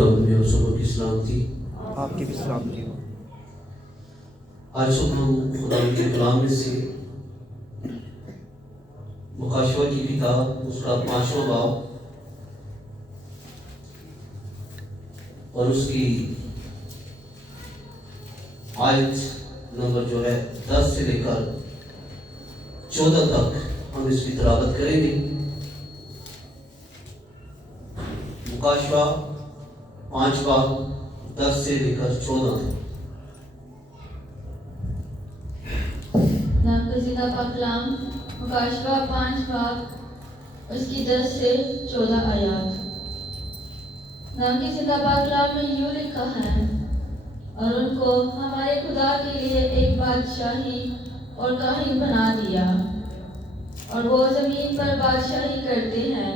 خدا میں اور سبوں کی سلامتی آپ کی بھی سلامتی ہو۔ آج صبح ہم خدا کے کلام میں سے مکاشفہ کی کتاب اس کا 5واں باب اور اس کی آیت نمبر جو ہے 10 سے لے کر 14 تک ہم اس کی تلاوت کریں گے۔ مکاشفہ 5 باب 10 سے لے کر 14 تک۔ نام کا زندہ پاک کلام مکاشفہ 5 باب اس کی 10 سے 14 آیات۔ نام کی زندہ پاک کلام میں یوں لکھا ہے، اور ان کو ہمارے خدا کے لیے ایک بادشاہی اور کاہن بنا دیا، اور وہ زمین پر بادشاہی کرتے ہیں۔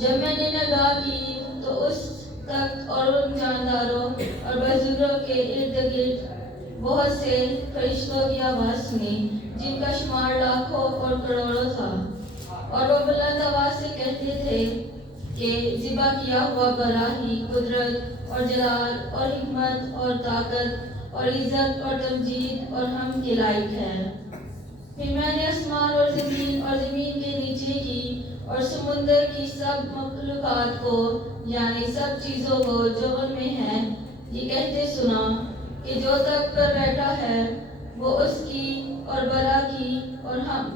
جب میں نے نگاہ کی تو اس تخت اور ان جانداروں اور بزرگوں کے ارد گرد بہت سے فرشتوں کی آواز سنی، جن کا شمار لاکھوں اور کروڑوں تھا، اور وہ بلند آواز سے کہتے تھے کہ ذبح کیا ہوا براہی قدرت اور جلال اور حکمت اور طاقت اور عزت اور تمجید اور حمد کے لائق ہے۔ پھر میں نے آسمان اور زمین کے نیچے کی اور سمندر کی سب مخلوقات کو، یعنی سب چیزوں کو جو ان میں ہیں، یہ کہتے سنا کہ جو تخت پر بیٹھا ہے وہ اس کی اور برا کی حمد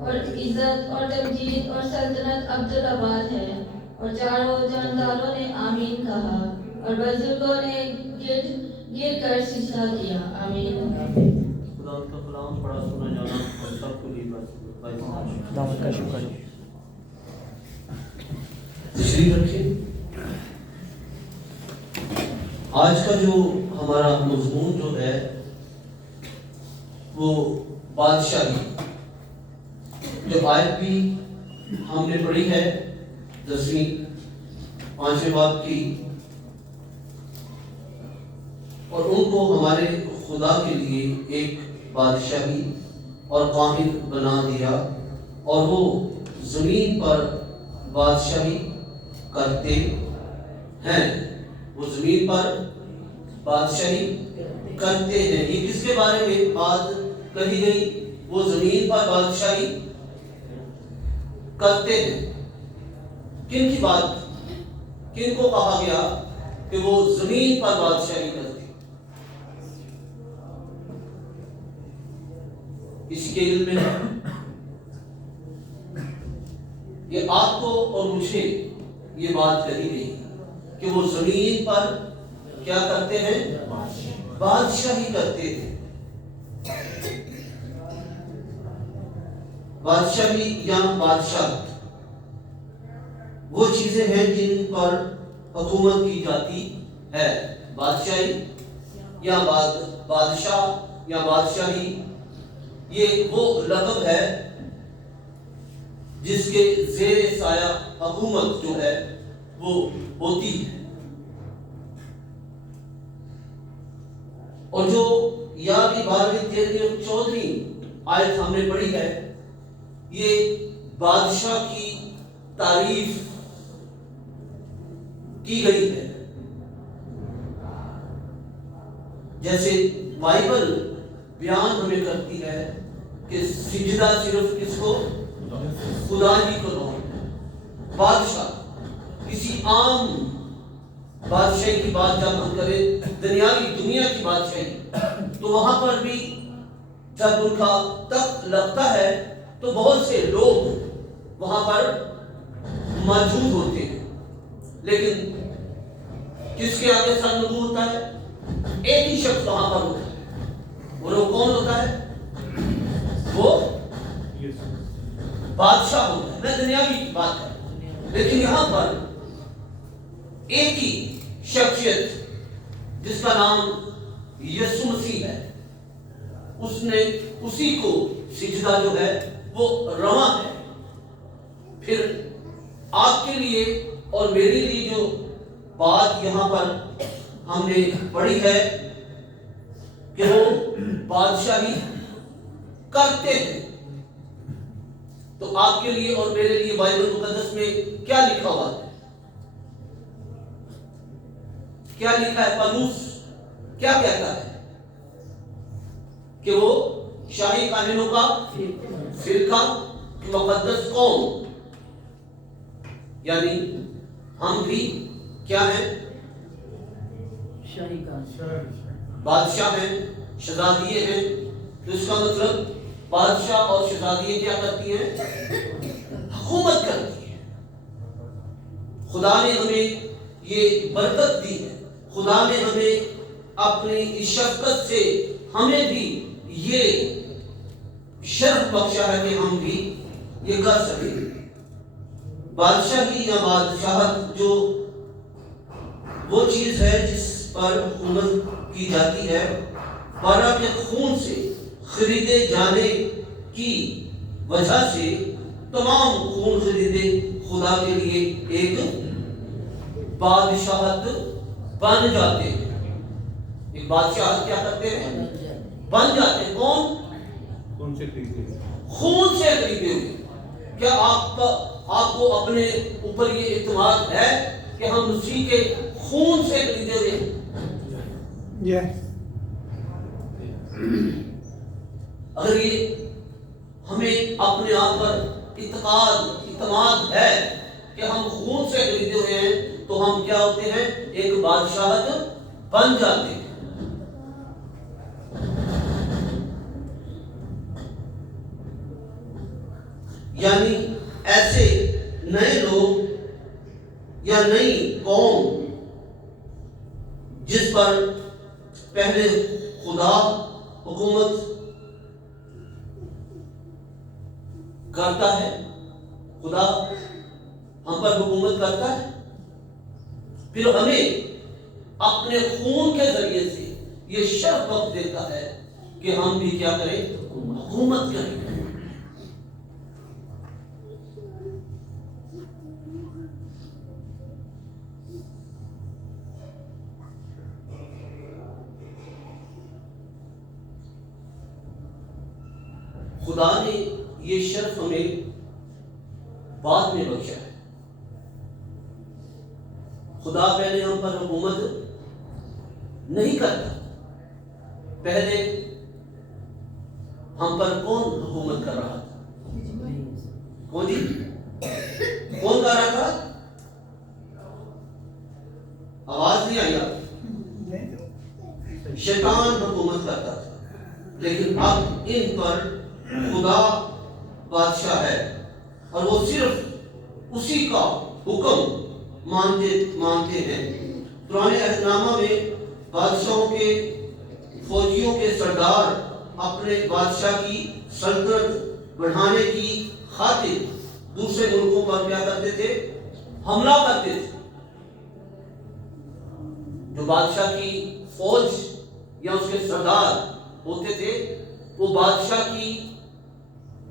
اور عزت اور تمجید اور سلطنت عبدالآباد ہے۔ اور چاروں جانداروں نے آمین کہا، اور بزرگوں نے گر کر سجدہ کیا۔ آمین۔ خدا کا کلام پڑھا سنا جانا اور سب کو لیے دعوت کا شکر ہے۔ تشریف رکھیں۔ آج کا جو ہمارا مضمون جو ہے وہ بادشاہی، جو آیت بھی ہم نے پڑھی ہے 10ویں 5ویں باب کی، اور ان کو ہمارے خدا کے لیے ایک بادشاہی اور کاہن بنا دیا، اور وہ زمین پر بادشاہی کرتے ہیں۔ وہ زمین پر بادشاہی کرتے ہیں۔ یہ کس کے بارے میں بات کہی گئی؟ وہ زمین پر بادشاہی کرتے ہیں۔ کن کی بات، کن کو کہا گیا کہ وہ زمین پر بادشاہی کرتے ہیں؟ کسی کے علم میں ہے؟ یہ آپ کو اور مجھے یہ بات کہی گئی کہ وہ زمین پر کیا کرتے ہیں؟ بادشاہی کرتے ہیں۔ بادشاہی یا بادشاہ وہ چیزیں ہیں جن پر حکومت کی جاتی ہے۔ بادشاہی یا بادشاہ یا بادشاہی یہ وہ لقب ہے جس کے زیر سایہ حکومت جو ہے وہ ہوتی ہے۔ اور جو 11ویں 12ویں 13ویں اور 14ویں آیت ہم نے پڑھی ہے، یہ بادشاہ کی تعریف کی گئی ہے۔ جیسے بائبل بیان ہمیں کرتی ہے کہ سجدہ صرف کس کو؟ خدا ہی کو دو۔ بادشاہ کسی عام بادشاہی کی بات جب ہم کریں، دنیا کی بادشاہی، تو وہاں پر بھی جب ان کا تخت لگتا ہے تو بہت سے لوگ وہاں پر موجود ہوتے ہیں، لیکن کس کے آگے سر نگو ہوتا ہے؟ ایک ہی شخص وہاں پر ہوتا ہے، اور وہ کون ہوتا ہے؟ وہ بادشاہ ہوتا ہے۔ میں دنیاوی کی بات کرتا ہوں، لیکن یہاں پر ایک ہی شخصیت جس کا نام یسوع مسیح ہے، اس نے اسی کو سجدہ جو ہے وہ رواں ہے۔ پھر آپ کے لیے اور میرے لیے جو بات یہاں پر ہم نے پڑھی ہے کہ وہ بادشاہی کرتے ہیں، تو آپ کے لیے اور میرے لیے بائبل مقدس میں کیا لکھا ہوا ہے؟ کیا لکھا ہے؟ پولس کیا کہتا ہے کہ وہ شاہی قانونوں کا فرقہ، مقدس قوم، یعنی ہم بھی کیا ہیں؟ بادشاہ ہیں، شہزادیے ہیں۔ تو اس کا مطلب بادشاہ اور شہزادیے کیا کرتی ہیں؟ حکومت کرتی ہیں۔ خدا نے ہمیں یہ برکت دی ہے، خدا نے ہمیں اپنی اس شفقت سے ہمیں بھی یہ شرف بخشا ہے کہ ہم بھی یہ کر سکیں۔ بادشاہی یا بادشاہت جو وہ چیز ہے جس پر حکومت کی جاتی ہے، بارہ کے خون سے خریدے جانے کی وجہ سے تمام خون خریدے خدا کے لیے ایک بادشاہت بن جاتے ہیں۔ ایک بادشاہت کیا کرتے ہیں؟ بن جاتے ہیں۔ کون؟ خون سے خریدے ہوئے۔ کیا آپ کو اپنے اوپر یہ اعتماد ہے کہ ہم مسیح کے خون سے خریدے ہوئے ہیں؟ اگر یہ ہمیں اپنے آپ پر اعتماد ہے کہ ہم خون سے خریدے ہوئے ہیں، تو ہم کیا ہوتے ہیں؟ ایک بادشاہت بن جاتے ہیں۔ یعنی ایسے نئے لوگ یا نئی قوم جس پر پہلے خدا حکومت کرتا ہے، خدا ہم پر حکومت کرتا ہے، پھر ہمیں اپنے خون کے ذریعے سے یہ شرف وقت دیتا ہے کہ ہم بھی کیا کریں؟ حکومت کریں۔ خدا نے یہ شرف ہمیں بعد میں بخشا ہے۔ خدا پہلے ہم پر حکومت نہیں کرتا۔ پہلے ہم پر کون حکومت کر رہا تھا؟ کون جی؟ کون کر رہا تھا؟ آواز نہیں آئی آپ؟ شیطان حکومت کرتا تھا، لیکن اب ان پر خدا بادشاہ ہے اور وہ صرف اسی کا حکم مانتے ہیں۔ پرانے عہد نامہ میں بادشاہوں کے فوجیوں کے سردار اپنے بادشاہ کی سلطنت بڑھانے کی خاطر دوسرے ملکوں پر کیا کرتے تھے؟ حملہ کرتے تھے۔ جو بادشاہ کی فوج یا اس کے سردار ہوتے تھے، وہ بادشاہ کی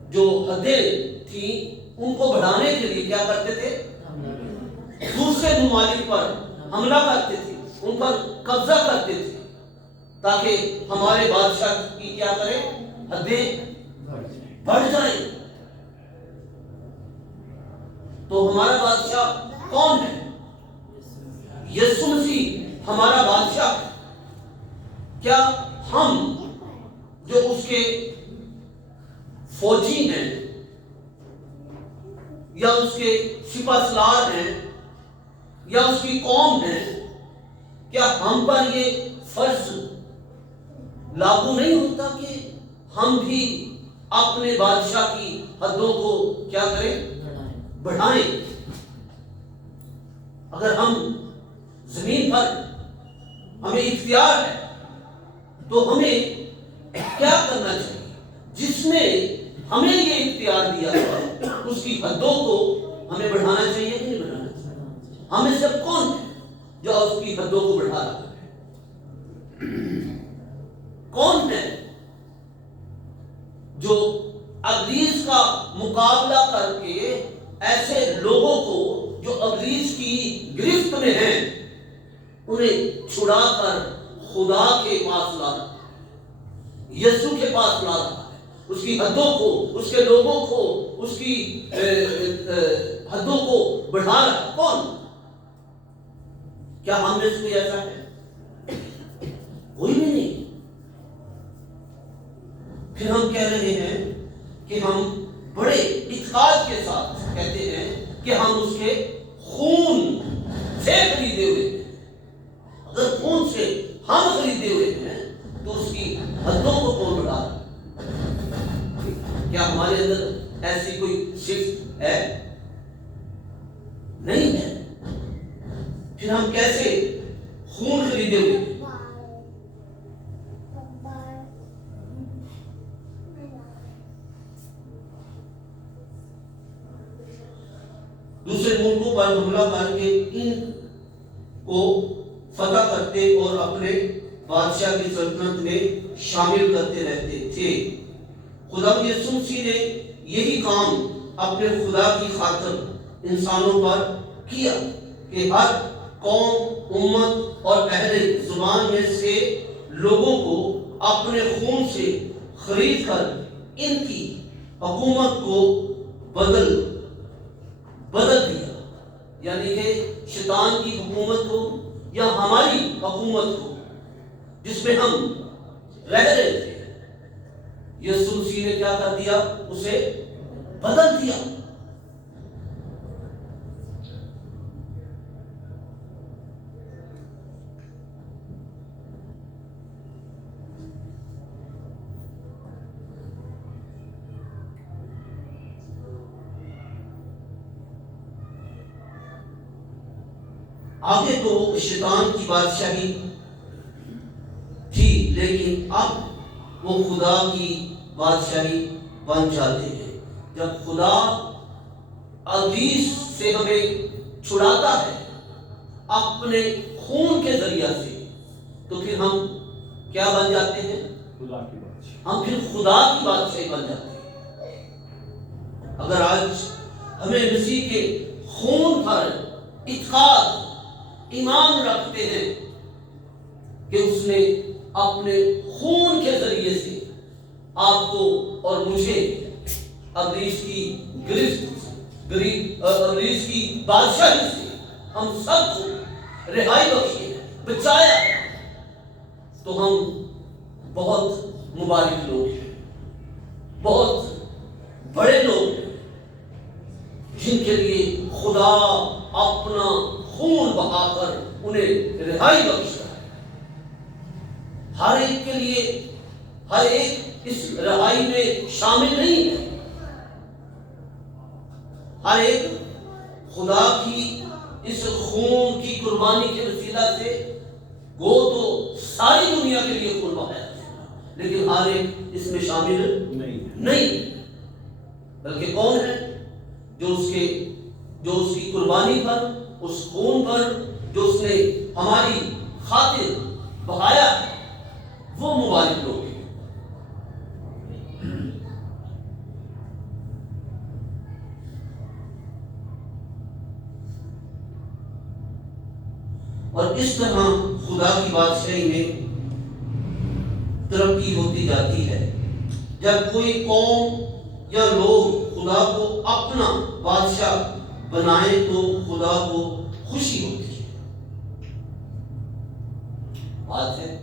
جو حدیں تھیں ان کو بڑھانے کے لیے کیا کرتے تھے؟ دوسرے ممالک پر حملہ کرتے تھے، ان پر قبضہ کرتے تھے، تاکہ ہمارے بادشاہ کی کیا کرے؟ حدیں بڑھ جائیں۔ تو ہمارا بادشاہ کون ہے؟ یسوع مسیح ہمارا بادشاہ ہے۔ کیا ہم جو اس کے فوجی ہیں یا اس کے سپہ سالار ہیں یا اس کی قوم ہے، کیا ہم پر یہ فرض لاگو نہیں ہوتا کہ ہم بھی اپنے بادشاہ کی حدوں کو کیا کریں؟ بڑھائیں۔ اگر ہم زمین پر ہمیں اختیار ہے تو ہمیں کیا کرنا چاہیے؟ جس نے ہمیں یہ اختیار دیا ہے اس کی حدوں کو ہمیں بڑھانا چاہیے کہ نہیں بڑھانا چاہیے؟ ہمیں سب کون ہے جو اس کی حدوں کو بڑھا رہا ہے؟ کون ہے جو ابلیس کا مقابلہ کر کے ایسے لوگوں کو جو ابلیس کی گرفت میں ہیں انہیں چھڑا کر خدا کے پاس لا رہا ہے، یسوع کے پاس لا رہا ہے؟ اس کی حدوں کو، اس کے لوگوں کو، اس کی حدوں کو بڑھا رہا ہے۔ کون؟ کیا ہم میں سے کوئی ایسا ہے؟ کوئی بھی نہیں. پھر ہم کہہ رہے ہیں کہ ہم بڑے اعتقاد کے ساتھ کہتے ہیں کہ ہم اس کے خون سے خریدے ہوئے ہیں. اگر خون سے ہم خریدے ہوئے ہیں تو اس کی حدوں کو کون بڑھا رہا ہے؟ کیا ہمارے اندر ایسی کوئی صفت ہے؟ نہیں ہے. پھر ہم کیسے خون خریدے ہوئے ہیں؟ دوسرے ملکوں پر حملہ کر کے ان کو فتح کرتے اور اپنے بادشاہ کی سلطنت میں شامل کرتے رہتے تھے. خدا یسوع مسیح نے یہی کام اپنے خدا کی خاطر انسانوں پر کیا کہ ہر قوم، امت اور اہل زبان میں سے لوگوں کو اپنے خون سے خرید کر ان کی حکومت کو بدل دیا. یعنی کہ شیطان کی حکومت کو یا ہماری حکومت کو جس میں ہم رہ رہے تھے، یسوع مسیح نے کیا کر دیا؟ اسے بدل دیا. آگے تو شیطان کی بادشاہی تھی، لیکن اب وہ خدا کی بادشاہی بن جاتے ہیں. جب خدا ابلیس سے ہمیں چھڑاتا ہے اپنے خون کے ذریعہ سے، تو پھر ہم کیا بن جاتے ہیں؟ خدا کی بادشاہی. ہم پھر خدا کی بادشاہی بن جاتے ہیں. اگر آج ہمیں مسیح کے خون پر اعتقاد، ایمان رکھتے ہیں کہ اس نے اپنے خون کے ذریعے سے آپ کو اور مجھے ابلیس کی گرفت، ابلیس کی بادشاہی سے ہم سب کو رہائی بخشی ہے، بچایا ہے، تو ہم بہت مبارک لوگ ہیں، بہت بڑے لوگ ہیں جن کے لیے خدا اپنا خون بہا کر انہیں رہائی بخشا ہے. ہر ایک کے لیے ہر ایک اس رہائی میں شامل نہیں ہے. ہر ایک خدا کی اس خون کی قربانی کے وسیلہ سے وہ تو ساری دنیا کے لیے خون بہایا، لیکن ہر ایک اس میں شامل نہیں. بلکہ کون ہے جو اس کی قربانی پر، اس خون پر جو اس نے ہماری خاطر بہایا ہے، وہ مبارک لوگ ہیں. اور اس طرح خدا کی بادشاہی میں ترقی ہوتی جاتی ہے. جب کوئی قوم یا لوگ خدا کو اپنا بادشاہ بنائے تو خدا کو خوشی ہوتی ہے. بات ہے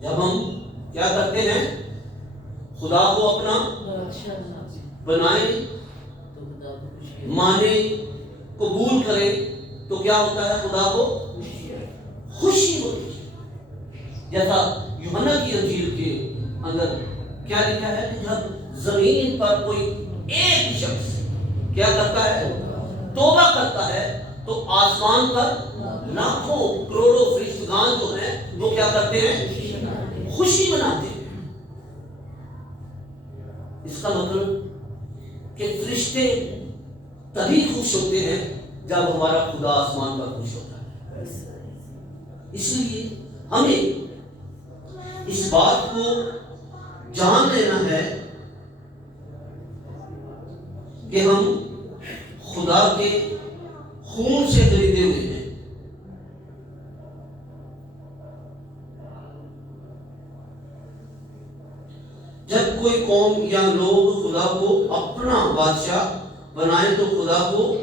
جب ہم کیا کرتے ہیں؟ خدا کو اپنا بنائیں، مانے، قبول کرے، تو کیا ہوتا ہے؟ خدا کو خوشی ہوتی ہے. جیسا یوحنا کی انجیل کے اندر کیا لکھا ہے کہ جب زمین پر کوئی ایک شخص کیا کرتا ہے؟ توبہ کرتا ہے، تو آسمان پر لاکھوں کروڑوں فرشتگان جو ہیں وہ کیا کرتے ہیں؟ خوشی مناتے ہیں. اس کا مطلب کہ فرشتے تبھی خوش ہوتے ہیں جب ہمارا خدا آسمان پر خوش ہوتا ہے. اس لیے ہمیں اس بات کو جان لینا ہے کہ ہم خدا کے خون سے خریدے ہوئے ہیں. جب کوئی قوم یا لوگ خدا کو اپنا بادشاہ بنائیں تو خدا کو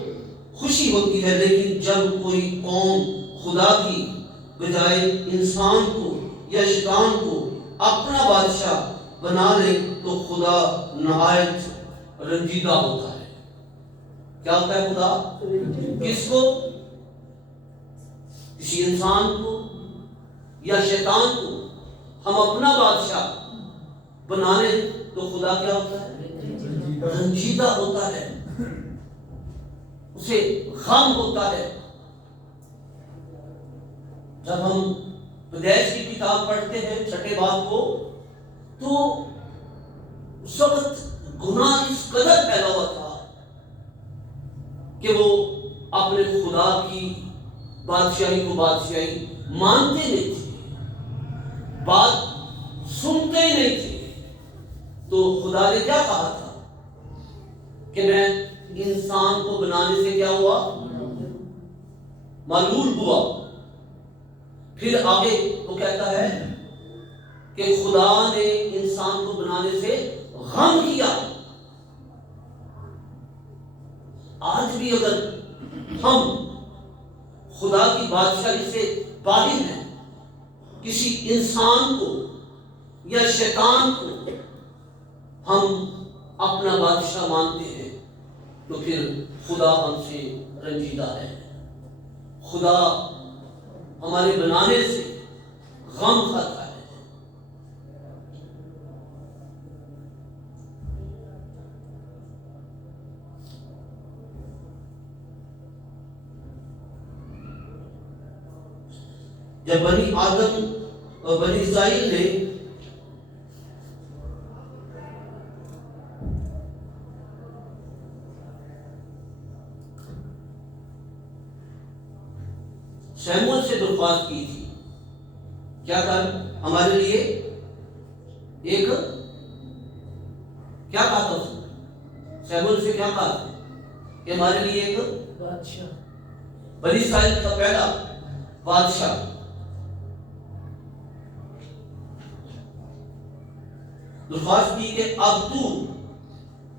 خوشی ہوتی ہے، لیکن جب کوئی قوم خدا کی بجائے انسان کو یا شیطان کو اپنا بادشاہ بنا لے تو خدا نہایت رنجیدہ ہوتا ہے۔ کیا ہوتا ہے خدا؟ کس کو؟ کسی انسان کو یا شیطان کو ہم اپنا بادشاہ بنا لیں تو خدا کیا ہوتا ہے؟ رنجیدہ ہوتا ہے، اسے غم ہوتا ہے۔ جب ہم پیدائش کی کتاب پڑھتے ہیں 6 باب کو، تو اس وقت گناہ اس قدر پھیلا ہوا تھا کہ وہ اپنے خدا کی بادشاہی کو بادشاہی مانتے نہیں تھے، بات سنتے ہی نہیں تھے۔ تو خدا نے کیا کہا تھا کہ میں انسان کو بنانے سے کیا ہوا؟ ملول ہوا۔ پھر آگے وہ کہتا ہے کہ خدا نے انسان کو بنانے سے غم کیا۔ آج بھی اگر ہم خدا کی بادشاہی سے باہر ہیں، کسی انسان کو یا شیطان کو ہم اپنا بادشاہ مانتے ہیں تو پھر خدا ہم سے رنجیدہ ہے، خدا ہمارے بنانے سے غم کھاتا ہے۔ جب بنی آدم اور بنی اسرائیل نے شموئیل سے درخواست کی تھی، کیا کر ہمارے لیے ایک کیا کہا تھا اس نے؟ شموئیل سے کیا کہا کہ ہمارے لیے ایک بادشاہ، بنی اسرائیل کا پہلا بادشاہ۔ درخواست کی کہ اب تو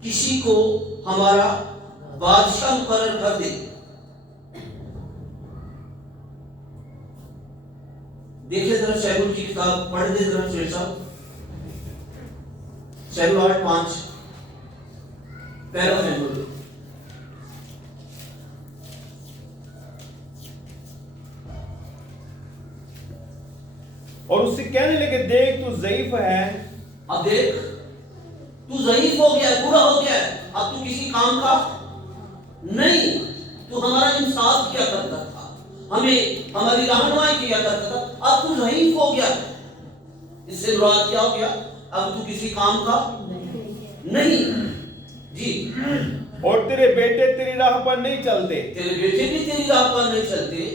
کسی کو ہمارا بادشاہ مقرر کر دے۔ دیکھیں ذرا شموئیل کی کتاب پڑھ دے ذرا شیر صاحب، شموئیل 8:5 پہلا شموئیل۔ اور اس سے کہنے لگے دیکھ تو ضعیف ہے۔ اب دیکھ تو ضعیف ہو گیا، بوڑھا ہو گیا، اب تو کسی کام کا نہیں، تو ہمارا انصاف کیا کرتا تھا، ہمیں ہماری رہنمائی کیا کرتا تھا، اب تو ضعیف ہو گیا۔ اس سے مراد کیا ہو گیا؟ اب تو کسی کام کا نہیں۔ جی، اور تیرے بیٹے تیری راہ پر نہیں چلتے، تیرے بیٹے بھی تیری راہ پر نہیں چلتے،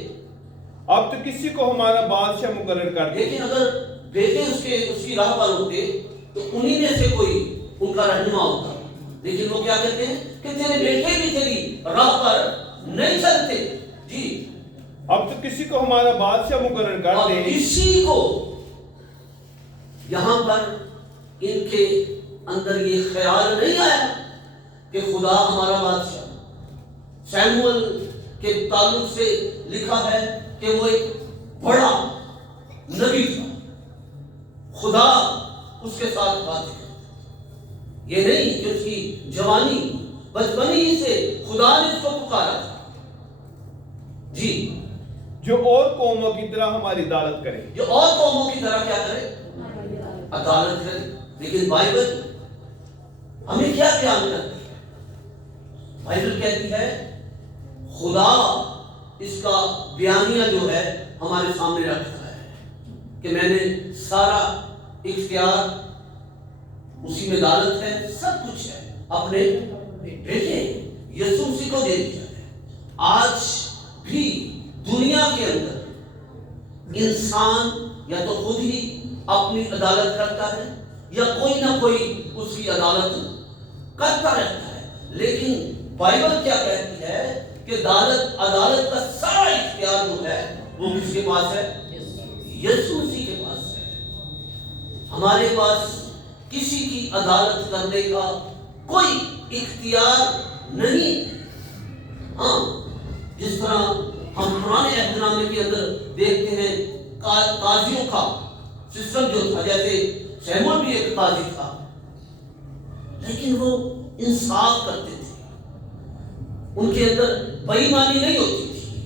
اب تو کسی کو ہمارا بادشاہ مقرر کر دے۔ لیکن اگر بیٹے اس کی راہ پر ہوتے تو انہی میں سے کوئی ان کا رہنما ہوتا، لیکن وہ کیا کہتے ہیں کہ تیرے بیٹے بھی تیری راہ پر نہیں چلتے۔ جی، اب تو کسی کو ہمارا بادشاہ مقرر کر اور دے۔ کسی کو یہاں پر ان کے اندر یہ خیال نہیں آیا کہ خدا ہمارا بادشاہ۔ شموئیل کے تعلق سے لکھا ہے کہ وہ ایک بڑا نبی تھا، خدا اس کے ساتھ بات کرتا، یہ نہیں کہ اس کی جوانی بچپنی ہی سے خدا نے اس کو پکارا تھا۔ جی، جو اور قوموں کی طرح ہماری عدالت کرے۔ جو اور قوموں کی طرح کیا کرے؟ عدالت کرے۔ لیکن بائبل ہمیں کیا بیان کرتی ہے؟ بائبل کہتی ہے خدا اس کا بیانیہ جو ہے ہمارے سامنے رکھتا ہے کہ میں نے سارا اختیار اسی میں عدالت ہے، سب کچھ ہے، اپنے بیٹے یسوع مسیح کو دے دیا ہے۔ آج بھی دنیا کے اندر انسان یا تو خود ہی اپنی عدالت کرتا ہے یا کوئی نہ کوئی اس کی عدالت کرتا رہتا ہے، لیکن بائبل کیا کہتی ہے کہ عدالت کا سارا اختیار جو ہے وہ کس کے پاس ہے؟ یسوع مسیح کے پاس ہے۔ ہمارے پاس کسی کی عدالت کرنے کا کوئی اختیار نہیں۔ ہاں، جس طرح ہم پرانے عہد نامے کے اندر دیکھتے ہیں قاضیوں کا سسٹم جو تھا، جیسے سیمون بھی ایک قاضی تھا، لیکن وہ انصاف کرتے تھے، ان کے اندر بے ایمانی نہیں ہوتی تھی،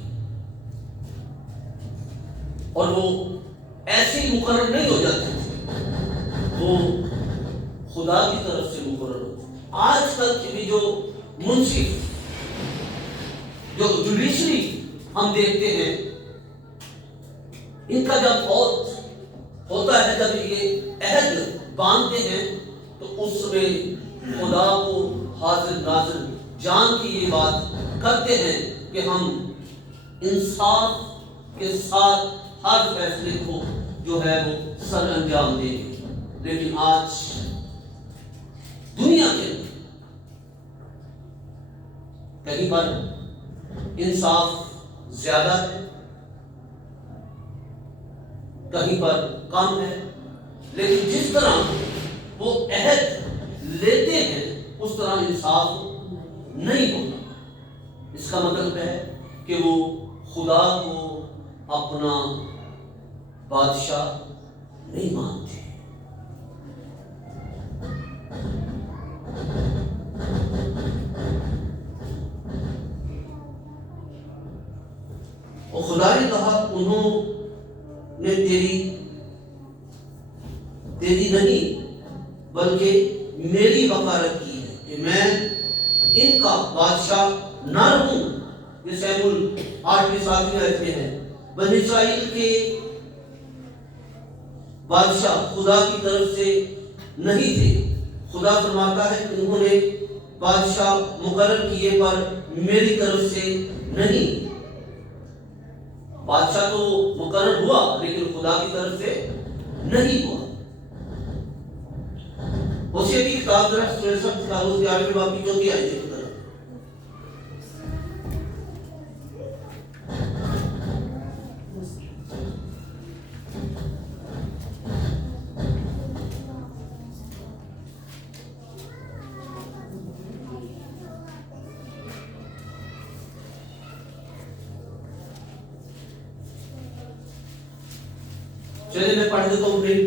اور وہ ایسے ہی مقرر نہیں ہو جاتے تھے، وہ خدا کی طرف سے مقرر ہوتے تھے۔ آج کل کے بھی جو منصف، جو جوڈیشری ہم دیکھتے ہیں، ان کا جب موت ہوتا ہے، جب یہ عہد باندھتے ہیں، تو اس میں خدا کو حاضر ناظر جان کی یہ بات کرتے ہیں کہ ہم انصاف کے ساتھ ہر فیصلے کو جو ہے وہ سر انجام دیں گے۔ لیکن آج دنیا کے اندر کہیں پر انصاف زیادہ ہے، کہیں پر کم ہے، لیکن جس طرح وہ عہد لیتے ہیں اس طرح انصاف نہیں ہوتا۔ اس کا مطلب ہے کہ وہ خدا کو اپنا بادشاہ نہیں مانتے۔ اور خدا نے کہا انہوں نے تیری نہیں بلکہ میری وقارت کی ہے کہ میں ان کا بادشاہ نہ رہوں۔ یہ سیمول 8ویں آیت میں ہے۔ بنی اسرائیل کے بادشاہ خدا کی طرف سے نہیں تھے۔ خدا فرماتا ہے کہ انہوں نے بادشاہ مقرر کیے پر میری طرف سے نہیں۔ بادشاہ تو مقرر ہوا لیکن خدا کی طرف سے نہیں ہوا۔ ہوشیع کی کتاب ذرا سورہ سبت کا اس کے 8ویں باب کی 4 آیت کی طرف۔ چلیے میں پڑھ دیتا ہوں پھر۔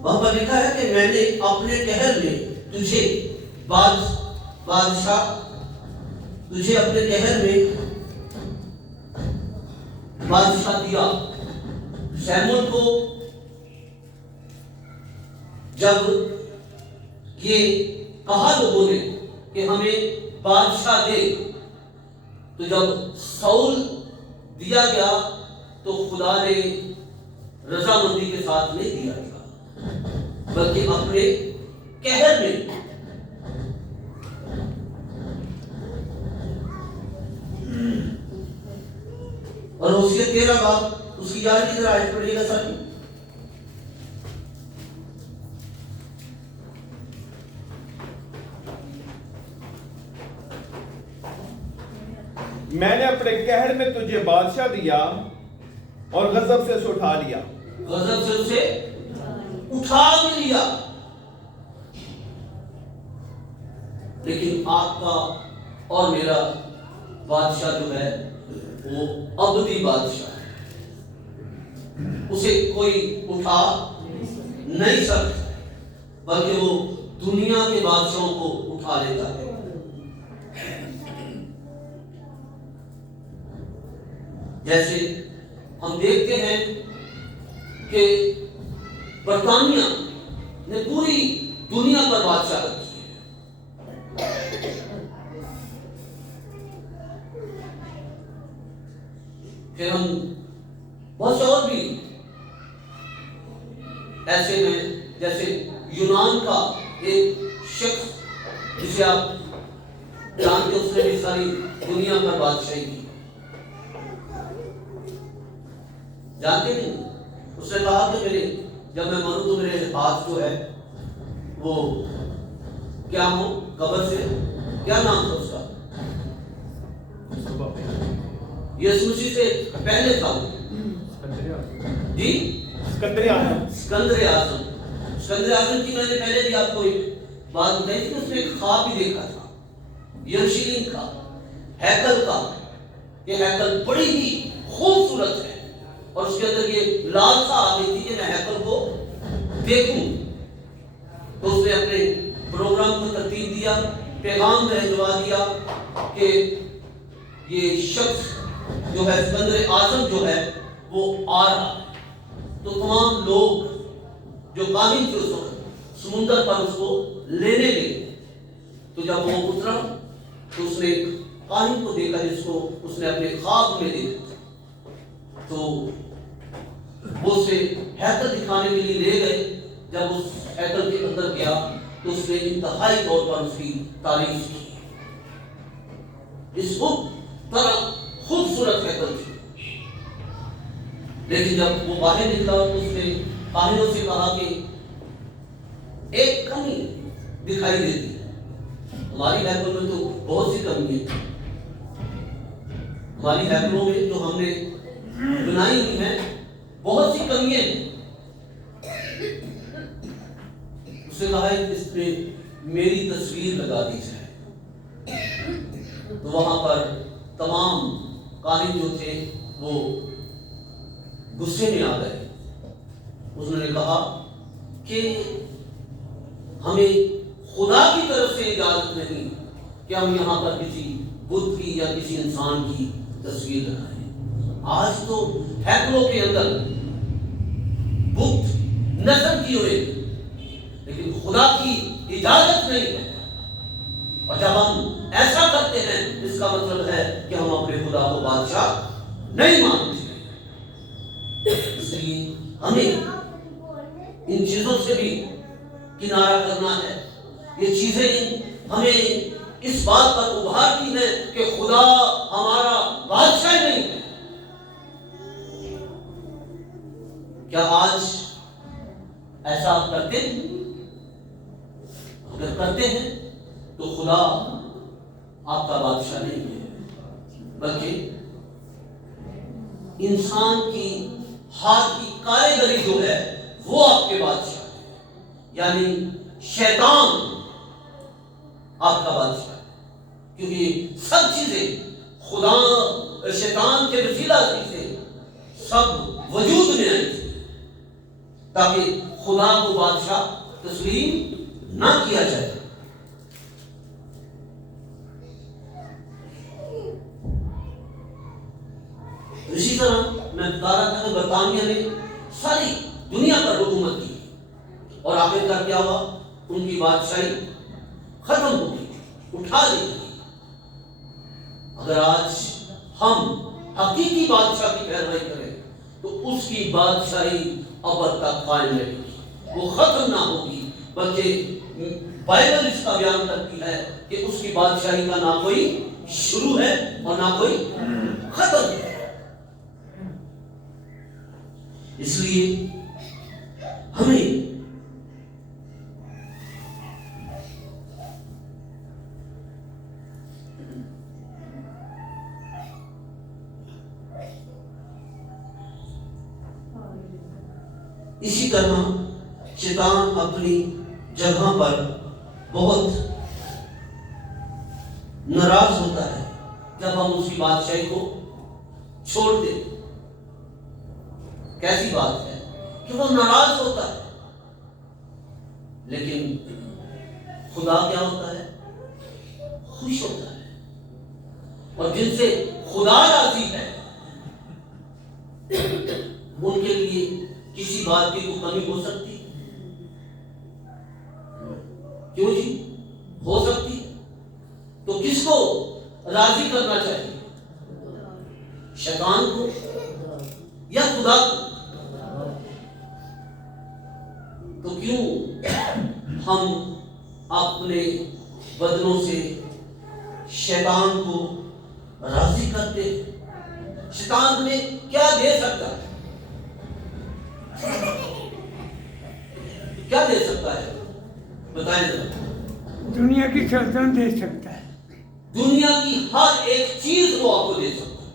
وہاں پر لکھا ہے کہ میں نے اپنے قہر میں تجھے بادشاہ تجھے اپنے قہر میں بادشاہ دیا۔ سیمون کو جب یہ کہا لوگوں نے کہ ہمیں بادشاہ دے، تو جب ساؤل دیا گیا تو خدا نے رضامندی کے ساتھ نہیں دیا گیا، بلکہ اپنے قہر میں۔ اور ہوشیع 13 باب اس کی 11 آیت پڑھیے گا ساتھی۔ میں نے اپنے قہر میں تجھے بادشاہ دیا اور غضب سے اسے اٹھا لیا۔ غضب سے اسے اٹھا بھی لیا، لیکن آپ کا اور میرا بادشاہ جو ہے وہ ابدی بادشاہ ہے، اسے کوئی اٹھا نہیں سکتا، بلکہ وہ دنیا کے بادشاہوں کو اٹھا لیتا ہے۔ جیسے ہم دیکھتے ہیں کہ برطانیہ نے پوری دنیا پر بادشاہت کی ہے، پھر ہم بہت سے اور بھی ایسے ہیں، جیسے یونان کا ایک شخص جسے آپ جانتے، اس نے بھی ساری دنیا پر بادشاہی کی، جانتے نہیں؟ اس نے کہا کہ جب میں مروں تو میرے ہاتھ جو ہے وہ کیا ہوں قبر سے، کیا نام تھا اس کا؟ یسوع مسیح سے پہلے تھا جی، اسکندر اعظم۔ اسکندر اعظم کی میں نے پہلے بھی آپ کو ایک بات بتائی تھی، اس نے ایک خواب بھی دیکھا تھا یروشلم کا، ہیکل کا، یہ ہیکل بڑی ہی خوبصورت ہے، اور اس کے اندر یہ لالسا آ گئی تھی کہ میں ہیکل کو دیکھوں. تو اس نے اپنے پروگرام کو ترتیب دیا، پیغام بھجوا دیا کہ یہ شخص جو ہے اسکندر اعظم جو ہے وہ آ رہا ہے. تو تمام لوگ جو کاہن تھے اس وقت سمندر پر اس کو لینے گئے. تو جب وہ اترا تو اس نے ایک کاہن کو دیکھا جس کو اس نے اپنے خواب میں دیکھا. تو وہ اسے ہیکل دکھانے کے لیے لے گئے. جب اس ہیکل کے اندر گیا تو اس نے انتہائی طور پر اس کی تعریف کی. اس طرح خوبصورت ہیکل تھی. لیکن جب وہ باہر نکلا تو اس نے کاہنوں سے کہا کہ ایک کمی دکھائی دیتی ہے. ہماری ہیکل میں تو بہت سی کمی ہے. ہماری ہیکلوں میں جو ہم نے بنائی ہوئی ہیں بہت سی کمیاں ہیں. اس نے کہا کہ اس میں میری تصویر لگا دی جائے. تو وہاں پر تمام کاہن جو تھے وہ غصے میں آ گئے. اس نے کہا کہ ہمیں خدا کی طرف سے اجازت نہیں کہ ہم یہاں پر کسی بت کی یا کسی انسان کی تصویر لگائیں. آج تو ہیکلوں کے اندر بت نصب کیے ہوئے لیکن خدا کی اجازت نہیں ہے. اور جب ہم ایسا کرتے ہیں اس کا مطلب ہے کہ ہم اپنے خدا کو بادشاہ نہیں مانتے. اس لیے ہمیں ان چیزوں سے بھی کنارہ کرنا ہے. یہ چیزیں ہمیں اس بات پر ابھارتی ہیں کہ خدا ہمارا بادشاہ نہیں ہے. کیا آج ایسا آپ کرتے ہیں؟ اگر کرتے ہیں تو خدا آپ کا بادشاہ نہیں ہے بلکہ انسان کی ہاتھ کی کاریگری جو ہے وہ آپ کے بادشاہ ہے. یعنی شیطان آپ کا بادشاہ ہے. کیونکہ سب چیزیں خدا شیطان کے وسیلہ سے سب وجود میں آئی تھی تاکہ خدا کو بادشاہ تسلیم نہ کیا جائے. اسی طرح میں بتا رہا تھا کہ برطانیہ نے ساری دنیا پر حکومت کی اور آخر کار کیا ہوا؟ ان کی بادشاہی ختم ہو گئی، اٹھا دی گئی. اگر آج ہم حقیقی بادشاہ کی پیروی کریں تو اس کی بادشاہی ابد تک قائم رہے گی، وہ ختم نہ ہوگی. بلکہ بائبل اس کا بیان کرتی ہے کہ اس کی بادشاہی کا نہ کوئی شروع ہے اور نہ کوئی ختم ہے. اس لیے ہمیں اسی طرح شیطان اپنی جگہ پر بہت ناراض ہوتا ہے جب ہم اس کی بادشاہی کو چھوڑ دیں. کیسی بات ہے کہ وہ ناراض ہوتا ہے. لیکن خدا کیا ہوتا ہے؟ خوش ہوتا ہے. اور جن سے خدا راضی ہے ان کے لیے کسی بات کی کوئی کمی ہو سکتی؟ کیوں جی ہو سکتی. تو کس کو راضی کرنا چاہیے؟ شیطان کو یا خدا کو؟ تو کیوں ہم اپنے بدنوں سے شیطان کو راضی کرتے ہیں؟ شیطان ہمیں کیا دے سکتا ہے؟ کیا دے سکتا ہے؟ بتائیں ذرا. دنیا کی سلطنت دے سکتا ہے. دنیا کی ہر ایک چیز وہ آپ کو دے سکتا ہے.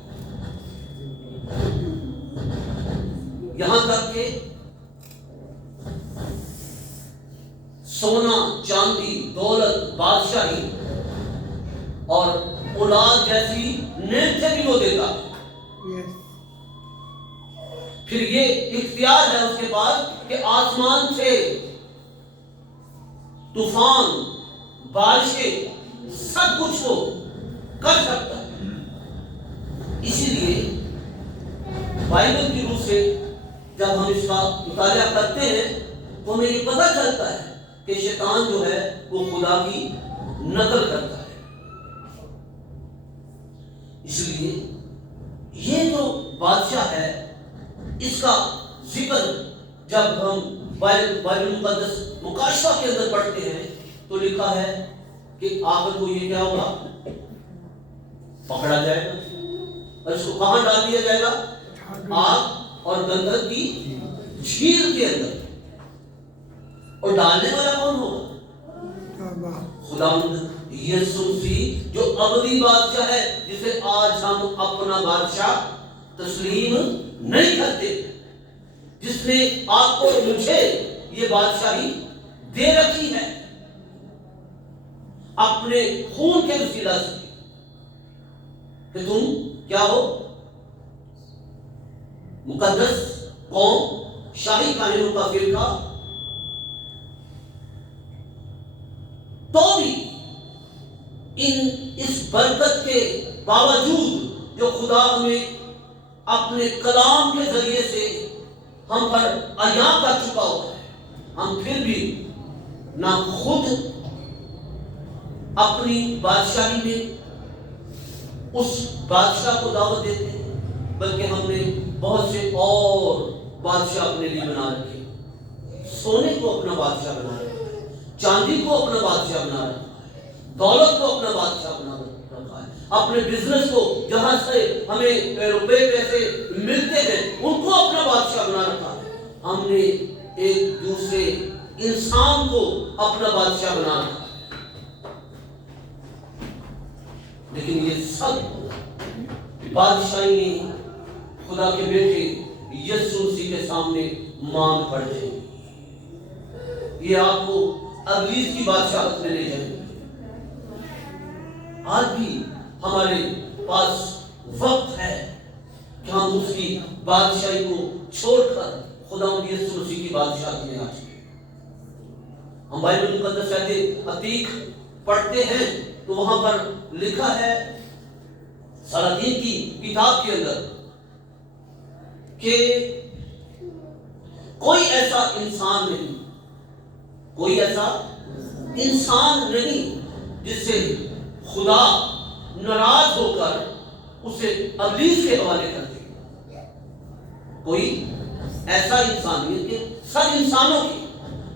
یہاں تک کہ سونا، چاندی، دولت، بادشاہی اور اولاد جیسی نعمتیں بھی وہ دیتا ہے. Yes. پھر یہ اختیار ہے اس کے پاس کہ آسمان سے طوفان، بارشیں، سب کچھ وہ کر سکتا ہے. اسی لیے بائبل کی روح سے جب ہم اس کا مطالعہ کرتے ہیں تو ہمیں یہ پتہ چلتا ہے کہ شیطان جو ہے وہ خدا کی نقل کرتا ہے. اس لیے یہ جو بادشاہ ہے اس کا ذکر جب ہم بائبل مقدس مکاشفہ کے اندر پڑھتے ہیں تو لکھا ہے کہ آخر کو یہ کیا ہوگا؟ پکڑا جائے گا اور اس کو کہاں ڈال دیا جائے گا؟ آگ اور گندھک کی جھیل کے اندر. اور ڈالنے والا کون ہوگا؟ خداوند یسوع مسیح جو ابدی بادشاہ ہے، جسے آج ہم اپنا بادشاہ تسلیم نہیں کرتے، جس نے آپ کو مجھے یہ بادشاہی دے رکھی ہے اپنے خون کے وسیلہ سے کہ تم کیا ہو؟ مقدس قوم، شاہی قانون کا فرقہ. تو بھی اس برکت کے باوجود جو خدا ہمیں اپنے کلام کے ذریعے سے ہم پر عیاں کر چکا ہوا ہے، ہم پھر بھی نہ خود اپنی بادشاہی میں اس بادشاہ کو دعوت دیتے ہیں، بلکہ ہم نے بہت سے اور بادشاہ اپنے لیے بنا رکھے. سونے کو اپنا بادشاہ بنا رکھا ہے، چاندی کو اپنا بادشاہ بنا رکھا ہے، دولت کو اپنا بادشاہ بنا رکھا ہے، اپنے بزنس کو جہاں سے ہمیں روپے پیسے ملتے ہیں ان کو اپنا بادشاہ بنا رکھا ہے. ہم نے ایک دوسرے انسان کو اپنا بادشاہ بنا رکھا ہے. لیکن یہ سب بادشاہی خدا کے بیٹے یسوع مسیح کے سامنے مانگ پڑ جائے گی. یہ آپ کو ابلیس کی بادشاہت میں لے جائے گی. آج بھی ہمارے پاس وقت ہے کہ ہم اس کی بادشاہی کو چھوڑ کر خداوند یسوع مسیح کی بادشاہت میں آ جائیں. ہم بائبل مقدس عہد عتیق پڑھتے ہیں تو وہاں پر لکھا ہے سلاطین کی کتاب کے اندر کہ کوئی ایسا انسان نہیں، کوئی ایسا انسان نہیں جس سے خدا ناراض ہو کر اسے ابلیس کے حوالے کر دے. کوئی ایسا انسان نہیں کہ سب انسانوں کے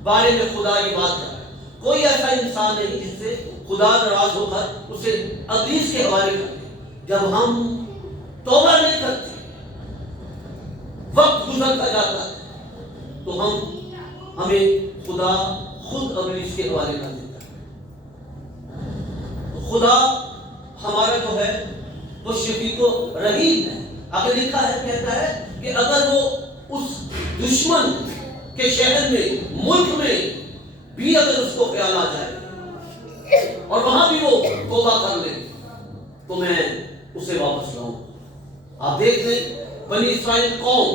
بارے میں خدا یہ بات کر رہا ہے. کوئی ایسا انسان نہیں جس سے خدا ناراض ہو کر اسے ابلیس کے حوالے کر دے. جب ہم توبہ نہیں کرتے، وقت گزرتا جاتا ہے تو ہمیں خدا خود ابلیس کے حوالے کر دیتا ہے. خدا ہمارا جو ہے وہ شفیق و رحیم ہے. اگر لکھا ہے کہتا ہے کہ اگر وہ اس دشمن کے شہر میں، ملک میں بھی اگر اس کو خیال آ جائے اور وہاں بھی وہ توبہ کر لے تو میں اسے واپس لاؤں. آپ دیکھ لیں بنی اسرائیل قوم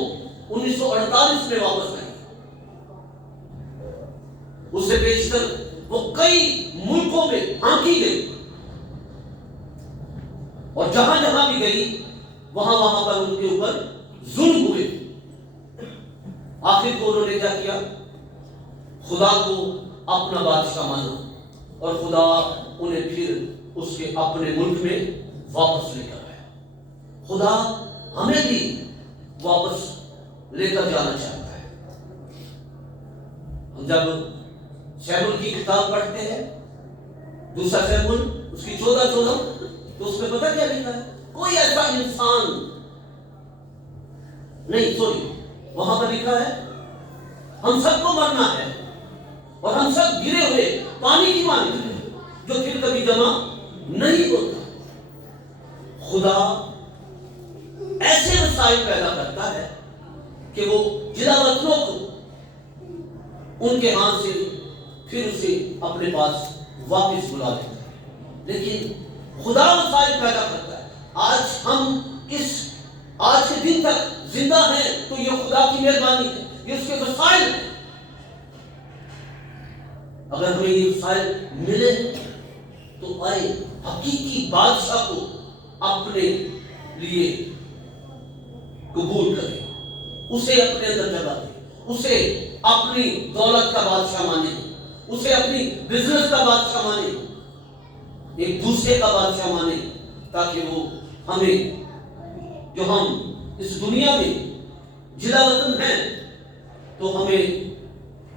1948 میں واپس آئی. اس سے بیشتر وہ کئی ملکوں میں ہانکی گئی اور جہاں جہاں بھی گئی وہاں پر ان کے اوپر ظلم ہوئے. آخر کو انہوں نے کیا کیا؟ خدا کو اپنا بادشاہ مانا اور خدا انہیں پھر اس کے اپنے ملک میں واپس لے کر آیا. خدا ہمیں بھی واپس لے کر جانا چاہتا ہے. ہم جب شیمول کی کتاب پڑھتے ہیں، دوسرا شیمول اس کی 14 تو اس میں پتہ کیا لکھا ہے؟ کوئی ایسا انسان نہیں، وہاں پر لکھا ہے ہم سب کو مرنا ہے اور ہم سب گرے ہوئے پانی کی مانند ہیں جو پھر کبھی جمع نہیں ہوتا. خدا ایسے وسائل پیدا کرتا ہے کہ وہ جلا وطنوں کو ان کے ہاتھ سے پھر اسے اپنے پاس واپس بلا دیتا ہے. لیکن خدا وسائل پیدا کرتا ہے آج ہم آج کے دن تک زندہ ہیں تو یہ خدا کی مہربانی ہے، یہ اس کے وسائل ہیں۔ اگر ہمیں یہ وسائل ملے تو آئے حقیقی بادشاہ کو اپنے لیے قبول کرے، اسے اپنے اندر جگہ دے، اسے اپنی دولت کا بادشاہ مانے، اسے اپنی بزنس کا بادشاہ مانے، ایک دوسرے کا بادشاہ مانے، تاکہ وہ ہمیں جو ہم اس دنیا میں جلا وطن ہیں تو ہمیں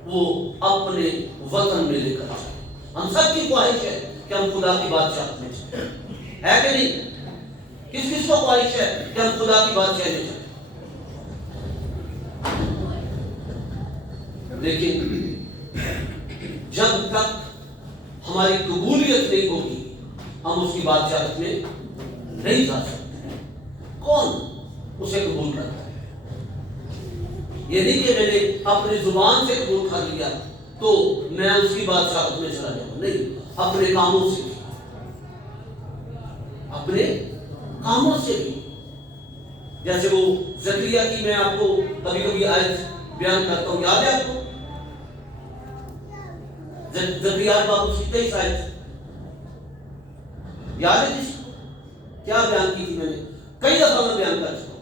وہ اپنے وطن میں لے کر آئے۔ ہم سب کی خواہش ہے کہ ہم خدا کی بادشاہت میں جائیں، ہے کہ نہیں؟ کس کس کو خواہش ہے کہ ہم خدا کی بادشاہت میں جائیں؟ لیکن جب تک ہماری قبولیت نہیں ہوگی ہم اس کی بادشاہت میں نہیں جا سکتے۔ کون اسے قبول کرتا ہے؟ یہ نہیں کہ میں نے اپنی زبان سے قبول کر لیا تو میں اس کی بادشاہت میں چلا جاؤں، نہیں، اپنے کاموں سے بھی، اپنے کاموں سے بھی۔ جیسے وہ زکریا کی میں آپ کو کبھی کبھی آیت بیان کرتا ہوں، یاد ہے آپ کو؟ زکریا باب اس کی 23 آیت یاد ہے؟ جس کیا بیان کی تھی میں نے؟ کئی دفعہ میں بیان کر چکا ہوں۔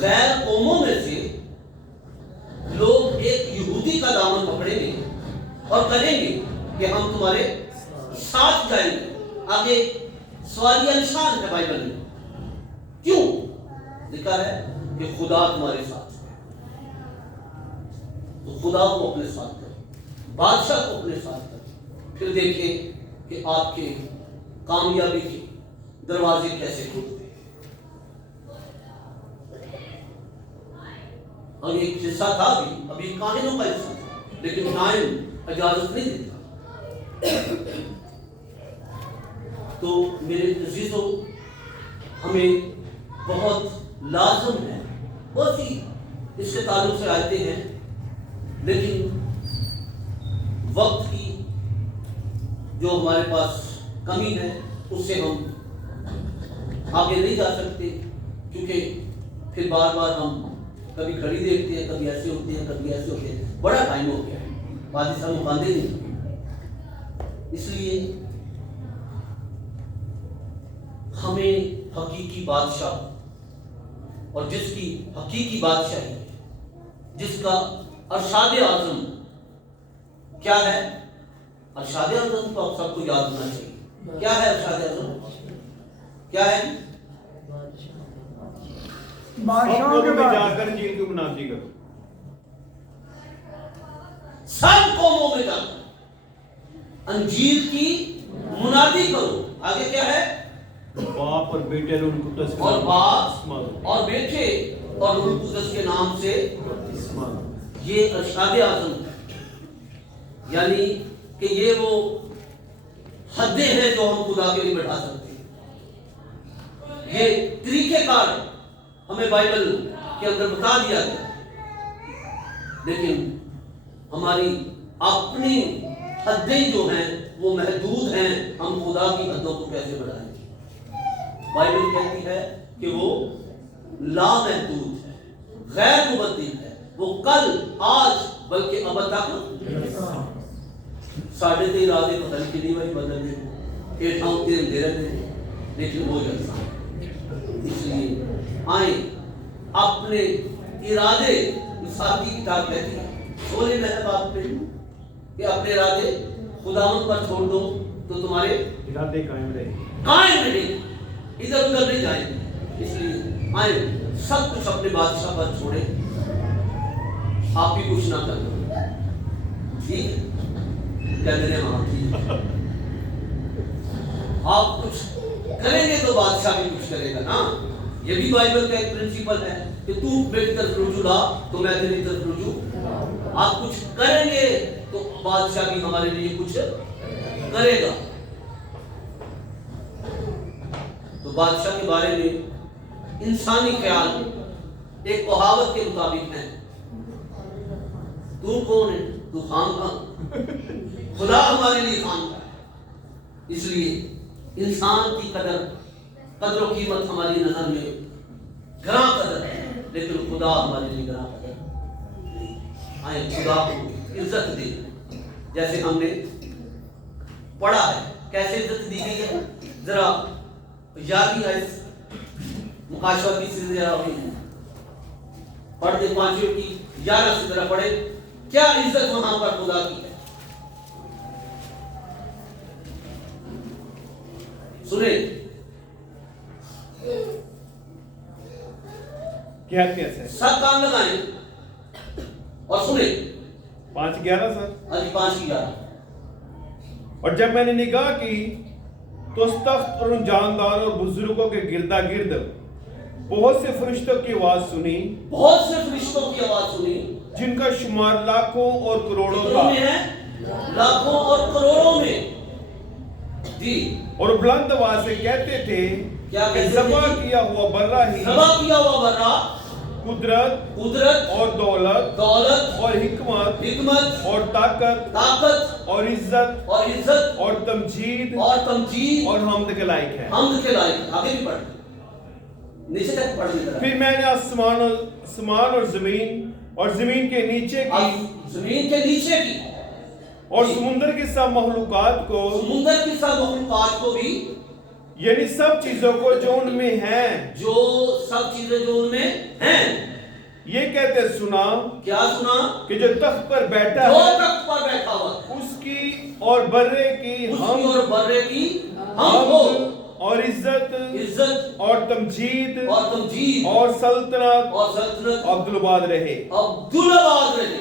غیر قوموں میں سے لوگ ایک یہودی کا دامن پکڑیں گے اور کہیں گے کہ ہم تمہارے ساتھ جائیں گے۔ آگے سوالیہ نشان ہے بائبل میں، کیوں؟ لکھا ہے کہ خدا تمہارے ساتھ ہے، تو خدا کو اپنے ساتھ کرے، بادشاہ کو اپنے ساتھ کرے، پھر دیکھیں کہ آپ کے کامیابی کے دروازے کیسے کھلتے ہیں۔ اور ایک حصہ تھا بھی، ابھی کاہنوں کا حصہ تھا، لیکن کاہن اجازت نہیں دیتا۔ تو میرے عزیزوں، ہمیں بہت لازم ہے، بہت سی اس کے تعلق سے آیتیں ہیں، لیکن وقت کی جو ہمارے پاس کمی ہے اس سے ہم آگے نہیں جا سکتے، کیونکہ پھر بار بار ہم کبھی گھڑی دیکھتے ہیں، کبھی ایسے ہوتے ہیں، کبھی ایسے ہوتے ہیں، بڑا ٹائم ہو گیا ہے، بادشاہ صاحب باندھے نہیں۔ اس لیے ہمیں حقیقی بادشاہ، اور جس کی حقیقی بادشاہی، جس کا ارشاد اعظم کیا ہے؟ ارشاد اعظم تو آپ سب کو یاد ہونا چاہیے۔ کیا ہے ارشاد اعظم؟ کیا ہے؟ بادشاہوں کے میں بعد جا کر انجیل کی منادی کرو، سب قوموں میں جا کر انجیل کی منادی کرو۔ آگے کیا ہے؟ باپ اور بیٹے اور روح القدس کے اور نام باپ اور بیٹے اور روح القدس کے نام سے یہ ارشاد اعظم ہے، یعنی کہ یہ وہ حدیں ہیں جو ہم خدا کے لیے بٹھا سکتے ہیں۔ یہ طریقہ کار ہمیں بائبل کے اندر بتا دیا گیا، لیکن ہماری اپنی حدیں جو ہیں وہ محدود ہیں، ہم خدا کی حدوں کو کیسے بڑھائیں؟ بائبل کہتی ہے کہ وہ لامحدود ہے، غیر مبدل ہے، وہ کل، آج، بلکہ ابد تک۔ ساڑھے تے ارادے پتہ نہیں کتنی باری بدل دے، ایٹھاں ہوتے اندھیرے دے، لیکن وہ جلسہ۔ اس لیے آئیں اپنے ارادے، مثال کی کتاب کہتی ہے سولے محب آپ پہ کہ اپنے ارادے خداوند پر چھوڑ دو تو تمہارے ارادے قائم رہے، قائم رہیں، ادھر ادھر نہیں جائیں گے۔ اس لیے آئیں سب کچھ اپنے بادشاہ پر چھوڑیں، آپ بھی کچھ نہ کریں، ٹھیک ہے؟ کیا میرے ہاں ٹھیک ہے؟ آپ کچھ کریں گے تو بادشاہ بھی کچھ کرے گا نا۔ یہ بھی بائبل کا ایک پرنسپل ہے کہ تو میری طرف رجوع لا تو میں تیری طرف رجوع۔ آپ کچھ کریں گے تو بادشاہ بھی ہمارے لیے کچھ کرے گا۔ تو بادشاہ کے بارے میں انسانی خیال ایک کہاوت کے مطابق ہے، تو کون ہے؟ تو خان خدا ہمارے لیے خان ہے۔ اس لیے انسان کی قدر و قیمت ہماری نظر میں گراں قدر ہے، لیکن خدا ہمارے لیے گراں قدر نہیں۔ آئے خدا کو عزت دے، جیسے ہم نے پڑھا ہے کیسے عزت دی گئی ہے، ذرا یاد ہی ہے اس مکاشفہ کی سے ذرا پڑھ دے 5 کی 11 سے ذرا پڑھے، کیا عزت وہاں پر خدا کی ہے۔ سنیں کیا کیسے سب کام لگائیں اور سنیں 5:11 سر۔ آج 5 کی 11۔ اور جب میں نے نگاہ کی تو اس تخت اور ان جانداروں اور بزرگوں کے گردا گرد بہت سے فرشتوں کی آواز سنی، بہت سے فرشتوں کی آواز سنی، جن کا شمار لاکھوں اور کروڑوں کتنوں کا میں ہے؟ لاکھوں اور کروڑوں میں جی، اور بلند آواز سے کہتے تھے کیا کہ کہتے تھے؟ ذبح کیا ہوا برہ ہی ذبح کیا ہوا برا قدرت اور دولت اور حکمت اور طاقت اور عزت اور تمجید اور حمد کے لائق ہے۔ حمد کے لائق۔ آگے بھی پڑھ نیچے تک پڑھ لی۔ پھر میں نے آسمان اور زمین اور زمین کے نیچے کی زمین کے نیچے کی اور سمندر کی سب مخلوقات کو بھی، یعنی سب چیزوں کو جو ان میں ہیں، جو سب چیزیں جو ان میں ہیں، یہ کہتے سنا، کیا سنا؟ کہ جو تخت پر بیٹھا جو ہے تخت پر بیٹھا ہوا ہے، اس کی اور برے کی اور برے کی ہم ہو، اور عزت اور تمجید اور سلطنت عبدالباد رہے۔ عبدالباد رہے۔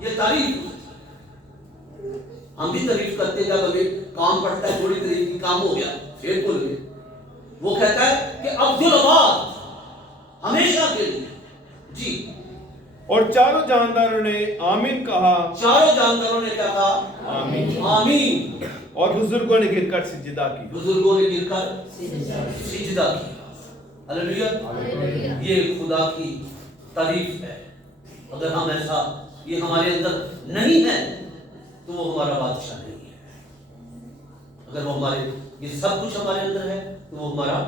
یہ تعریف ہم بھی تعریف کرتے ہیں، جب ہمیں کام پڑتا ہے تھوڑی تعریف کی کام ہو گیا پھر بول گئے، وہ کہتا ہے کہ عبدالباد ہمیشہ کے لیے جی۔ اور چاروں جانداروں نے آمین کہا۔ چاروں جانداروں نے کیا کہا؟ آمین۔ آمین۔ اور بزرگوں نے گر کر سجدہ کی۔ بزرگوں نے گر کر سجدہ کیا۔ ہلیلویہ۔ یہ خدا کی تعریف ہے۔ اگر ہم ایسا یہ ہمارے اندر نہیں ہے تو وہ ہمارا بادشاہ نہیں ہے۔ اگر وہ ہمارے یہ سب کچھ ہمارے اندر ہے تو وہ ہمارا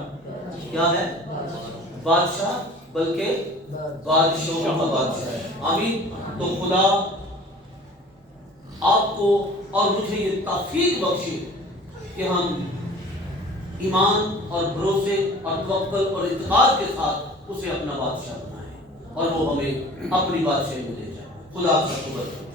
کیا ہے؟ بادشاہ، بلکہ بادشاہوں کا بادشاہ ہے۔ آمین۔ تو خدا آپ کو اور مجھے یہ توفیق بخشے کہ ہم ایمان اور بھروسے اور توکل اور اعتقاد کے ساتھ اسے اپنا بادشاہ بنائیں اور وہ ہمیں اپنی بادشاہی میں لے جائے۔ خدا آپ سب کو برکت دے۔